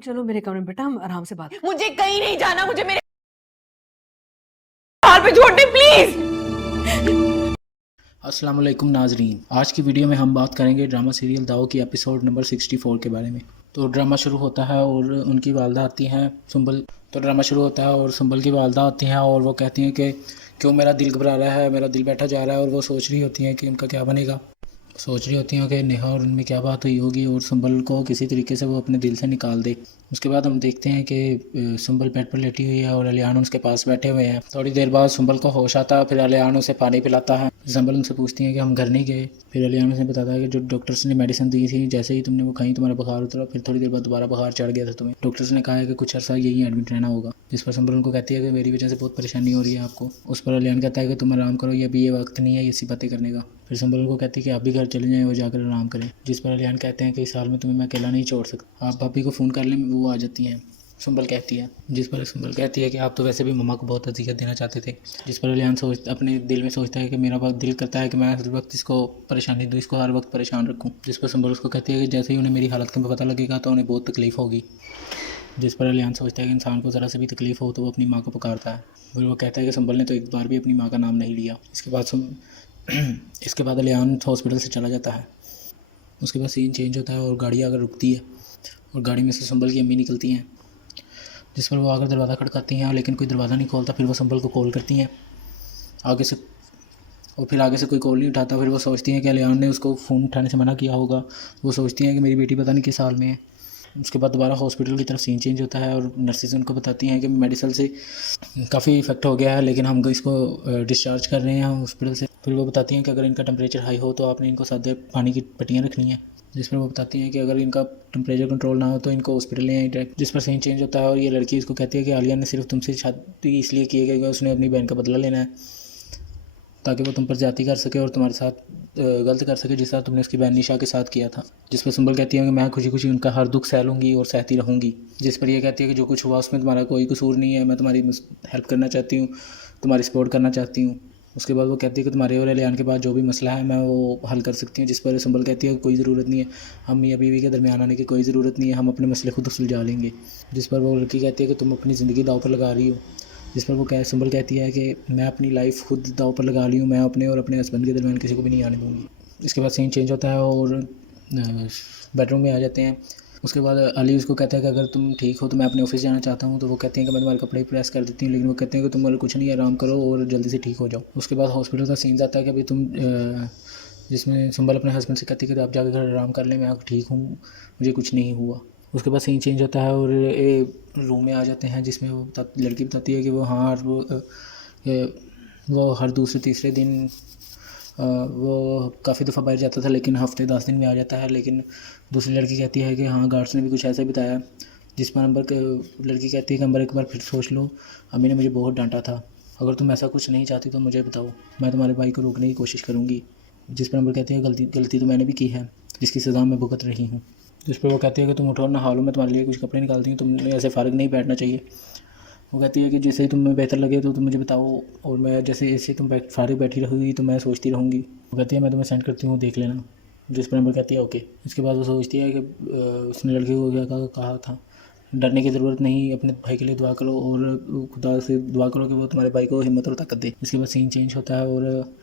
बिल्कुल चलो मेरे कमरे में बेटा, हम आराम से बात। मुझे कहीं नहीं जाना, मुझे मेरे हाल पे छोड़ दे प्लीज। अस्सलाम वालेकुम नाजरीन, आज की वीडियो में हम बात करेंगे ड्रामा सीरियल दाव की एपिसोड नंबर 64 के बारे में। तो ड्रामा शुरू होता है और उनकी वालदा आती हैं सुंबल। तो ड्रामा शुरू होता है और सुंबल की वालदा आती हैं और वो कहती हैं कि क्यों मेरा दिल घबरा रहा है, मेरा दिल बैठा जा रहा है। और वो सोच रही होती हैं कि उनका क्या बनेगा, सोच रही होती हैं कि नेहा और उनमें क्या बात हुई होगी और सुंबल को किसी तरीके से वो अपने दिल से निकाल दे। उसके बाद हम देखते हैं कि सुंबल बेड पर लेटी हुई है और अलियान उसके पास बैठे हुए हैं। थोड़ी देर बाद सुंबल को होश आता है, फिर अलियान उसे पानी पिलाता है। सुंबल उनसे पूछती है कि हम घर नहीं गए। फिर अलियान उसे बताता है कि जो डॉक्टर्स ने मेडिसिन दी थी, जैसे ही तुमने वो खाई तुम्हारा बुखार उतरा, फिर थोड़ी देर बाद दोबारा बुखार चढ़ गया था तुम्हें। डॉक्टर्स ने कहा है कि कुछ अर्सा यही एडमिट रहना होगा। जिस पर सुंबल उनको कहती है कि मेरी वजह से बहुत परेशानी हो रही है आपको। उस पर अलियान कहता है कि तुम आराम करो, ये अभी ये वक्त नहीं है ऐसी बातें करने का। फिर सुंबल उनको कहती है कि आप भी घर चले जाएं और जाकर आराम करें। जिस पर अलियान कहते हैं कि इस हाल में तुम्हें मैं अकेला नहीं छोड़ सकता, आप भाभी को फ़ोन कर लें, वो आ जाती हैं। सुंबल कहती है। जिस पर सुंबल कहती है कि आप तो वैसे भी मम्मा को बहुत अज़ियत देना चाहते थे। जिस पर अलियान अपने दिल में सोचता है कि मेरा बहुत दिल करता है कि मैं हर वक्त इसको परेशानी दूँ, इसको हर वक्त परेशान रखूँ। जिस पर सुंबल उसको कहती है कि जैसे ही उन्हें मेरी हालत का पता लगेगा तो उन्हें बहुत तकलीफ़ होगी। जिस पर अलियान सोचता है कि इंसान को ज़रा से भी तकलीफ़ हो तो वो अपनी माँ को पुकारता है। फिर वो कहता है कि सुंबल ने तो एक बार भी अपनी माँ का नाम नहीं लिया। इसके बाद अलियान हॉस्पिटल से चला जाता है। उसके बाद सीन चेंज होता है और गाड़ी आकर रुकती है और गाड़ी में से सुंबल की अम्मी निकलती हैं। जिस पर वो आकर दरवाज़ा खटकाती हैं लेकिन कोई दरवाज़ा नहीं खोलता। फिर वो सुंबल को कॉल करती हैं आगे से, और फिर आगे से कोई कॉल नहीं उठाता। फिर वो सोचती हैं कि अलियान ने उसको फ़ोन उठाने से मना किया होगा। वो सोचती हैं कि मेरी बेटी पता नहीं किस हाल में है। उसके बाद दोबारा हॉस्पिटल की तरफ सीन चेंज होता है और नर्सेज उनको बताती हैं कि मेडिसिन से काफ़ी इफेक्ट हो गया है, लेकिन हम इसको डिस्चार्ज कर रहे हैं हॉस्पिटल से। फिर वो बताती हैं कि अगर इनका टेम्परेचर हाई हो तो आपने इनको सादे पानी की पट्टियाँ रखनी है। जिस पर वो बताती हैं कि अगर इनका टेम्परेचर कंट्रोल ना हो तो इनको हॉस्पिटल ले आए डायरेक्ट। जिस पर सीन चेंज होता है और ये लड़की इसको कहती है कि आलिया ने सिर्फ तुमसे शादी इसलिए की है कि उसने अपनी बहन का बदला लेना है, ताकि वो तुम पर ज्यादती कर सके और तुम्हारे साथ गलत कर सके जिस तरह तुमने उसकी बहन निशा के साथ किया था। जिस पर सुंबल कहती है कि मैं खुशी खुशी उनका हर दुख सह लूँगी और सहती रहूँगी। जिस पर यह कहती है कि जो कुछ हुआ उसमें तुम्हारा कोई कसूर नहीं है, मैं तुम्हारी हेल्प करना चाहती हूँ, तुम्हारी सपोर्ट करना चाहती हूँ। उसके बाद वो कहती है कि तुम्हारे और अलियान के बाद जो भी मसला है मैं वो हल कर सकती हूँ। जिस पर सुंबल कहती है कि कोई ज़रूरत नहीं है, हम मियाँ बीवी के दरमियान आने की कोई ज़रूरत नहीं है, हम अपने मसले खुद सुलझा लेंगे। जिस पर वो लड़की कहती है कि तुम अपनी ज़िंदगी दाव पर लगा रही हो। जिस पर वो सुंबल कहती है कि मैं अपनी लाइफ खुद दाव पर लगा ली हूँ, मैं अपने और अपने हस्बैंड के दरमियान किसी को भी नहीं आने दूँगी। इसके बाद सीन चेंज होता है और बेडरूम में आ जाते हैं। उसके बाद अली उसको कहता है कि अगर तुम ठीक हो तो मैं अपने ऑफिस जाना चाहता हूँ। तो वो कहते हैं कि मैं तुम्हारे कपड़े प्रेस कर देती हूँ, लेकिन वो कहते हैं कि तुम कुछ नहीं, आराम करो और जल्दी से ठीक हो जाओ। उसके बाद हॉस्पिटल का सीन आता है कि भाई तुम जिसमें सुंबल अपने हस्बैंड से कहती है कि आप जाकर घर आराम कर लें, मैं ठीक हूँ, मुझे कुछ नहीं हुआ। उसके बाद सीन चेंज होता है और रूम में आ जाते हैं जिसमें वो लड़की बताती है कि वो हाँ वो हर दूसरे तीसरे दिन वो काफ़ी दफ़ा बाहर जाता था लेकिन हफ्ते 10 दिन में आ जाता है। लेकिन दूसरी लड़की कहती है कि हाँ गार्ड्स ने भी कुछ ऐसा बताया। जिस पर लड़की कहती है कि अंबर एक बार फिर सोच लो, अम्मी ने मुझे बहुत डांटा था, अगर तुम ऐसा कुछ नहीं चाहती तो मुझे बताओ, मैं तुम्हारे भाई को रोकने की कोशिश करूँगी। जिस पर अंबर कहती है गलती तो मैंने भी की है, जिसकी सज़ा मैं भुगत रही हूँ। जिस पर वो कहती है कि तुम उठो ना, हालों में तुम्हारे लिए कुछ कपड़े निकालती हूँ, तुमने ऐसे फ़ारिग नहीं बैठना चाहिए। वो कहती है कि जैसे ही तुम्हें बेहतर लगे तो तुम मुझे बताओ, और मैं जैसे ऐसे तुम फ़ारिग बैठी रहोगी तो मैं सोचती रहूँगी। वो कहती है मैं तुम्हें सेंड करती हूँ, देख लेना। जिस पर अंबर कहती है ओके। इसके बाद वो सोचती है कि उसने लड़की को क्या कहा था, डरने की ज़रूरत नहीं, अपने भाई के लिए दुआ करो और खुदा से दुआ करो कि वो तुम्हारे भाई को हिम्मत और ताकत दे। इसके बाद सीन चेंज होता है और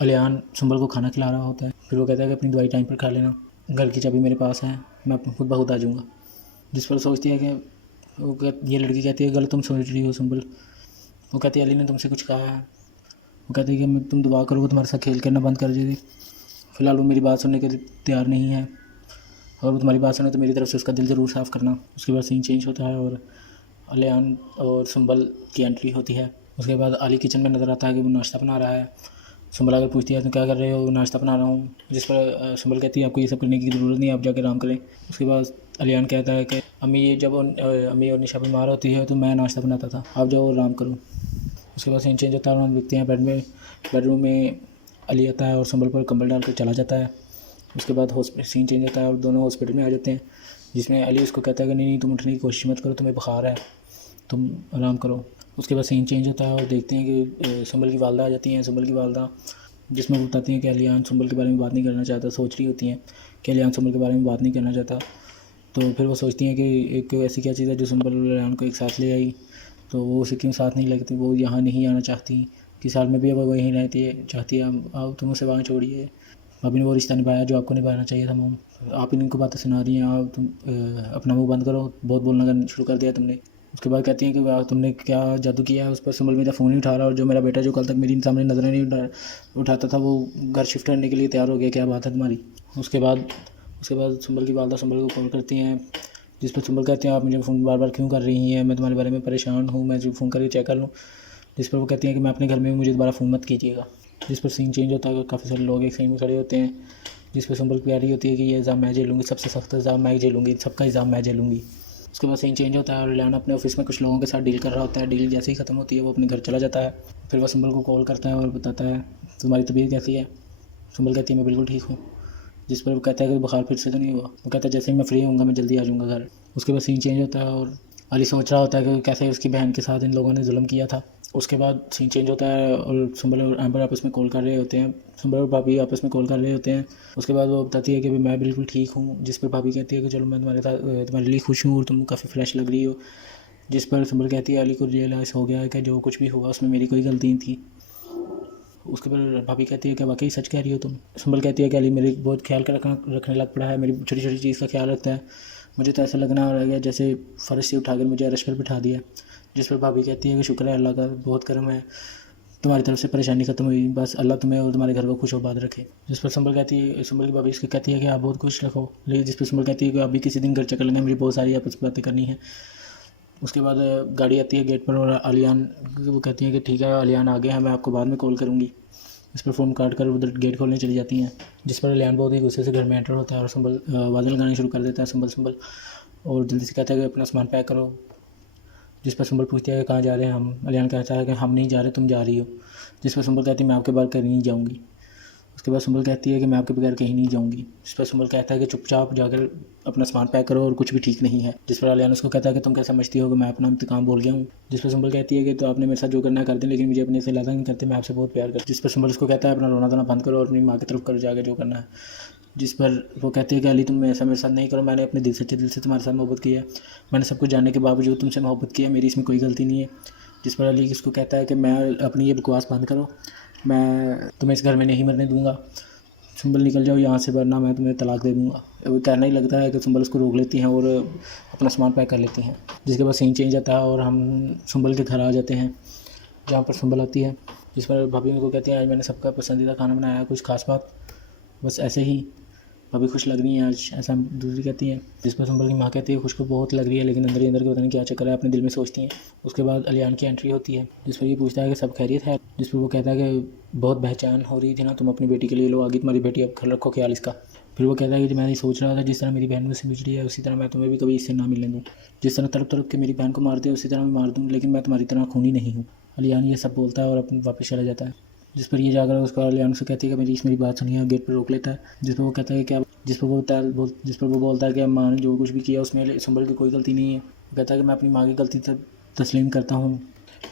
अलियान सुंबल को खाना खिला रहा होता है। फिर वो कहता है कि अपनी दवाई टाइम पर खा लेना, घर की चाबी मेरे पास है, मैं खुद ब खुद आ जाऊँगा। जिस पर सोचती है कि ये लड़की कहती है गलत तुम सोच रही हो सुंबल। वो कहती है अली ने तुमसे कुछ कहा है। वो कहती है कि तुम दुआ करो वो तुम्हारे साथ खेल करना बंद कर देगी। फ़िलहाल वो मेरी बात सुनने के लिए तैयार नहीं है, और वो तुम्हारी बात सुने तो मेरी तरफ से उसका दिल ज़रूर साफ़ करना। उसके बाद सीन चेंज होता है और अलियान और सुंबल की एंट्री होती है। उसके बाद अली किचन में नज़र आता है कि वो नाश्ता बना रहा है। सुंबल अगर पूछती है तुम क्या कर रहे हो, नाश्ता बना रहा हूँ। जिस पर सुंबल कहती है आपको ये सब करने की ज़रूरत नहीं, आप जाकर आराम करें। उसके बाद अलियान कहता है कि जब अम्मी और निशा बीमार होती है तो मैं नाश्ता बनाता था, आप जाओ आराम करो। उसके बाद सीन चेंज होता है और हम देखते हैं बेडरूम में अली आता है और सुंबल पर कंबल डाल कर चला जाता है। उसके बाद सीन चेंज होता है और दोनों हॉस्पिटल में आ जाते हैं, जिसमें अली उसको कहता है कि नहीं तुम उठने की कोशिश मत करो, तुम्हें बुखार है, तुम आराम करो। उसके बाद सीन चेंज होता है और देखते हैं कि सुंबल की वालदा आ जाती हैं। सुंबल की वालदा जिसमें वो बताती हैं कि अलियान सुंबल के बारे में बात नहीं करना चाहता, सोच रही होती हैं कि अलियान सुंबल के बारे में बात नहीं करना चाहता। तो फिर वो सोचती हैं कि एक ऐसी क्या चीज़ है जो सुंबल और रेहान को एक साथ ले आई, तो वो उसे क्यों साथ नहीं लगती, वो यहाँ नहीं आना चाहती कि साल में भी अब वो यहीं रहती है, चाहती है आओ तुम उसे वहाँ छोड़िए, भाभी ने वो रिश्ता निभाया जो आपको निभाना चाहिए था मोम, आप इनको बातें सुना रही हैं, आप तुम अपना मुंह बंद करो, बहुत बोलना शुरू कर दिया तुमने। उसके बाद कहती हैं कि वाह तुमने क्या जादू किया है उस पर, सुंबल मेरा फ़ोन नहीं उठा रहा और जो मेरा बेटा जो कल तक मेरी सामने नज़रें नहीं उठाता था वो घर शिफ्ट करने के लिए तैयार हो गया, क्या बात है तुम्हारी। उसके बाद सुंबल की वालदा सुंबल को कॉल करती हैं, जिस पर सुंबल कहती हैं आप मुझे फ़ोन बार बार क्यों कर रही हैं, मैं तुम्हारे बारे में परेशान हूँ, मैं जो फ़ोन करके चेक कर लूँ। जिस पर वो कहती हैं कि मैं अपने घर में हूँ, मुझे दोबारा फ़ोन मत कीजिएगा। जिस पर सीन चेंज होता है, काफ़ी सारे लोग एक सही में खड़े होते हैं, जिस पर सुंबल प्यारी होती है कि ये इल्ज़ाम मैं झेलूँगी, सबसे सख्त इल्ज़ाम मैं झेलूँगी, सबका इल्ज़ाम मैं झेलूँगी। उसके बाद सीन चेंज होता है और रेहान अपने ऑफिस में कुछ लोगों के साथ डील कर रहा होता है, डील जैसे ही ख़त्म होती है वो अपने घर चला जाता है। फिर वह सुंबल को कॉल करता है और बताता है तुम्हारी तबीयत कैसी है। सुंबल कहती है मैं बिल्कुल ठीक हूँ। जिस पर वो कहता है कि बुखार फिर से तो नहीं हुआ, वो कहता है जैसे ही मैं फ्री होऊंगा मैं जल्दी आ जाऊँगा घर। उसके बाद सीन चेंज होता है और अली सोच रहा होता है कि कैसे उसकी बहन के साथ इन लोगों ने जुल्म किया था। उसके बाद सीन चेंज होता है और सुंबल और एम्बर आपस में कॉल कर रहे होते हैं, सुंबल और भाभी आपस में कॉल कर रहे होते हैं। उसके बाद वो बताती है कि मैं बिल्कुल ठीक हूँ, जिस पर भाभी कहती है कि चलो मैं तुम्हारे लिए खुश हूँ और तुम काफ़ी फ्रेश लग रही हो। जिस पर सुंबल कहती है अली को रियलाइज़ हो गया है कि जो कुछ भी हुआ उसमें मेरी कोई गलती नहीं थी। उसके बाद भाभी कहती है कि वाकई सच कह रही हो तुम। सुंबल कहती है कि अली मेरे बहुत ख्याल रखने लग पड़ा है, मेरी छोटी छोटी चीज़ का ख्याल रखता है, मुझे तो ऐसा लगना रह गया जैसे फ़र्श से उठाकर मुझे अरश पर बिठा दिया। जिस पर भाभी कहती है कि शुक्र है अल्लाह का, बहुत करम है, तुम्हारी तरफ से परेशानी ख़त्म हुई, बस अल्लाह तुम्हें और तुम्हारे घर को खुश आबाद रखे। जिस पर सुंबल की भाभी इसको कहती है कि आप बहुत खुश रखो, लेकिन जिस पर सुंबल कहती है कि अभी किसी दिन घर चक्कर लेंगे, मुझे बहुत सारी आपस बातें करनी है। उसके बाद गाड़ी आती है गेट पर और अलियान वो कहती है कि ठीक है अलियान आ गया है, मैं आपको बाद में कॉल करूँगी। इस पर फ़ोन काट कर उधर गेट खोलने चली जाती हैं, जिस पर अलियान बहुत ही गुस्से से घर में एंटर होता है और सुंबल आवाज़ें लगानी शुरू कर देता है सुंबल और जल्दी से कहता है कि अपना सामान पैक करो। जिस पर सुंबल पूछती है कि कहाँ जा रहे हैं हम, अलियान कहता है कि हम नहीं जा रहे, तुम जा रही हो। जिस पर सुंबल कहती है मैं आपके बगैर कहीं नहीं जाऊँगी। उसके बाद सुंबल कहती है कि मैं आपके बगैर कहीं नहीं जाऊँगी। जिस पर सुंबल कहता है कि चुपचाप जाकर अपना सामान पैक करो और कुछ भी ठीक नहीं है। जिस पर अलियान उसको कहता है कि तुम क्या समझती हो कि मैं अपना इंतकाम भूल गया हूँ। जिस पर सुंबल कहती है कि तो आपने मेरे साथ जो करना है कर दें, लेकिन मुझे अपने से ज़्यादा नहीं करते, मैं आपसे बहुत प्यार करती। जिस पर सुंबल उसको कहता है अपना रोना धोना बंद करो और अपनी माँ की तरफ करो जाकर जो करना है। जिस पर वो कहती है कि अली तुम ऐसा मेरे साथ नहीं करो, मैंने अपने दिल से तुम्हारे साथ मोहब्बत की है, मैंने सब कुछ जानने के बावजूद तुमसे मोहब्बत की है, मेरी इसमें कोई गलती नहीं है। जिस पर अली उसको कहता है कि मैं अपनी ये बकवास बंद करो, मैं तुम्हें इस घर में नहीं मरने दूंगा, सुंबल निकल जाओ यहाँ से वरना मैं तुम्हें तलाक दे दूँगा। वो कहना ही लगता है कि सुंबल उसको रोक लेती हैं और अपना सामान पैक कर लेती हैं। जिसके बाद सीन चेंज आता है और हम सुंबल के घर आ जाते हैं, जहाँ पर सुंबल आती है। जिस पर भाभी उनको कहती है आज मैंने सबका पसंदीदा खाना बनाया है, कुछ खास बात, बस ऐसे ही, भाभी खुश लग रही हैं आज, ऐसा दूसरी कहती हैं। जिस पर सुंबल की माँ कहती है खुश को बहुत लग रही है, लेकिन अंदर ही अंदर के पता नहीं क्या चक्कर है, अपने दिल में सोचती हैं। उसके बाद अलियान की एंट्री होती है, जिस पर ये पूछता है कि सब खैरियत है। जिस पर वो कहता है कि बहुत पहचान हो रही थी ना, तुम अपनी बेटी के लिए लो, आगे तुम्हारी बेटी, अब घर रखो ख्याल इसका। फिर वो कहता है कि मैं नहीं सोच रहा था जिस तरह मेरी बहन मुझसे बिछड़ी है उसी तरह मैं तुम्हें भी कभी इससे ना मिलने दूँ, जिस तरह तड़प के मेरी बहन को मारते हैं उसी तरह मैं मार दूँ, लेकिन मैं तुम्हारी तरह खूनी नहीं हूँ। अलियान ये सब बोलता है और अपने वापस चला जाता है। जिस पर ये जाकर उसका अलियान से कहती है कि मेरी बात सुनिए, गेट पर रोक लेता है। जिस पर वो कहता है कि क्या, जिस पर वो बोलता है कि माँ ने जो कुछ भी किया उसमें सुंबल की कोई गलती नहीं है। वो कहता है कि मैं अपनी माँ की गलती तस्लीम करता हूँ।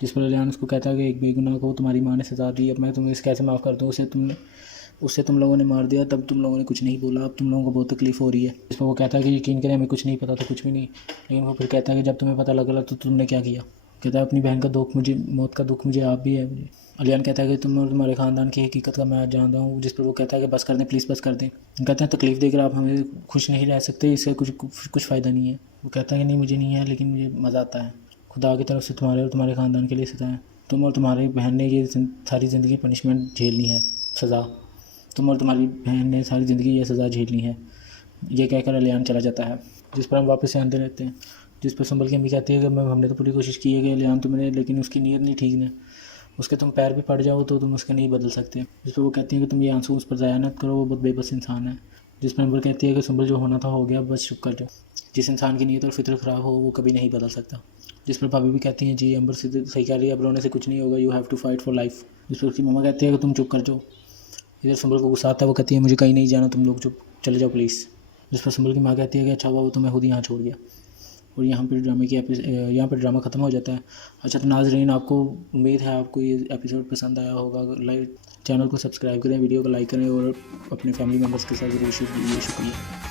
जिस पर अलियान उसको कहता है कि एक बेगुनाह को तुम्हारी माँ ने सजा दी, अब मैं तुम्हें इसे कैसे माफ़ कर दूँ, उससे तुम लोगों ने मार दिया, तब तुम लोगों ने कुछ नहीं बोला, अब तुम लोगों को बहुत तकलीफ़ हो रही है। जिसमें वो कहता है कि यकीन करें हमें कुछ नहीं पता तो कुछ भी नहीं, लेकिन वो फिर कहता है कि जब तुम्हें पता लगा तो तुमने क्या किया। कहता है अपनी बहन का दुख मुझे, मौत का दुख मुझे आप भी है मुझे। अलियान कहता है कि तुम और तुम्हारे ख़ानदान की हकीकत का मैं आज जानता हूँ। जिस पर वो कहता है कि बस कर दें प्लीज़, बस कर दें। कहते हैं तकलीफ़ देकर आप हमें खुश नहीं रह सकते, इससे कुछ फ़ायदा नहीं है। वो कहता है कि नहीं मुझे नहीं है, लेकिन मुझे मज़ा आता है, खुदा की तरफ से तुम्हारे और तुम्हारे ख़ानदान के लिए सज़ा है, तुम और तुम्हारी बहन ने ये सारी ज़िंदगी पनिशमेंट झेलनी है, सज़ा, तुम और तुम्हारी बहन ने सारी ज़िंदगी ये सज़ा झेलनी है। ये कहकर अलियान चला जाता है। जिस पर हम वापस से आते रहते हैं, जिस पर सुंबल की अम्मी कहती है कि मैम हमने तो पूरी कोशिश की है कि अलियान तुमने, लेकिन उसकी नीयत नहीं ठीक है, उसके तुम पैर भी पड़ जाओ तो तुम उसके नहीं बदल सकते। जिस पर वो कहती है कि तुम ये आंसू उस पर ज़ाया मत करो, वो बहुत बेबस इंसान है। जिस पर अम्बर कहती है कि सुंबल जो होना था हो गया, बस चुप कर जाओ, जिस इंसान की नीयत और फितर ख़राब हो वो कभी नहीं बदल सकता। जिस पर भाभी भी कहती हैं जी अम्बर से सही कह रही है, अब रोने से कुछ नहीं होगा, you have to fight for life. जिस पर उसकी मम्मा कहती है कि तुम चुप कर जाओ। इधर सुंबल को गुस्सा आता है, वो कहती है मुझे कहीं नहीं जाना, तुम लोग चुप चले जाओ प्लीज़। जिस पर सुंबल की माँ कहती है कि अच्छा हुआ वो तुम्हें खुद यहाँ छोड़ गया। और यहाँ पर ड्रामा ख़त्म हो जाता है। अच्छा तो नाज़रीन, आपको उम्मीद है आपको ये एपिसोड पसंद आया होगा। चैनल को सब्सक्राइब करें, वीडियो को लाइक करें और अपने फैमिली मेम्बर्स के साथ ज़रूर शेयर कीजिए। शुक्रिया।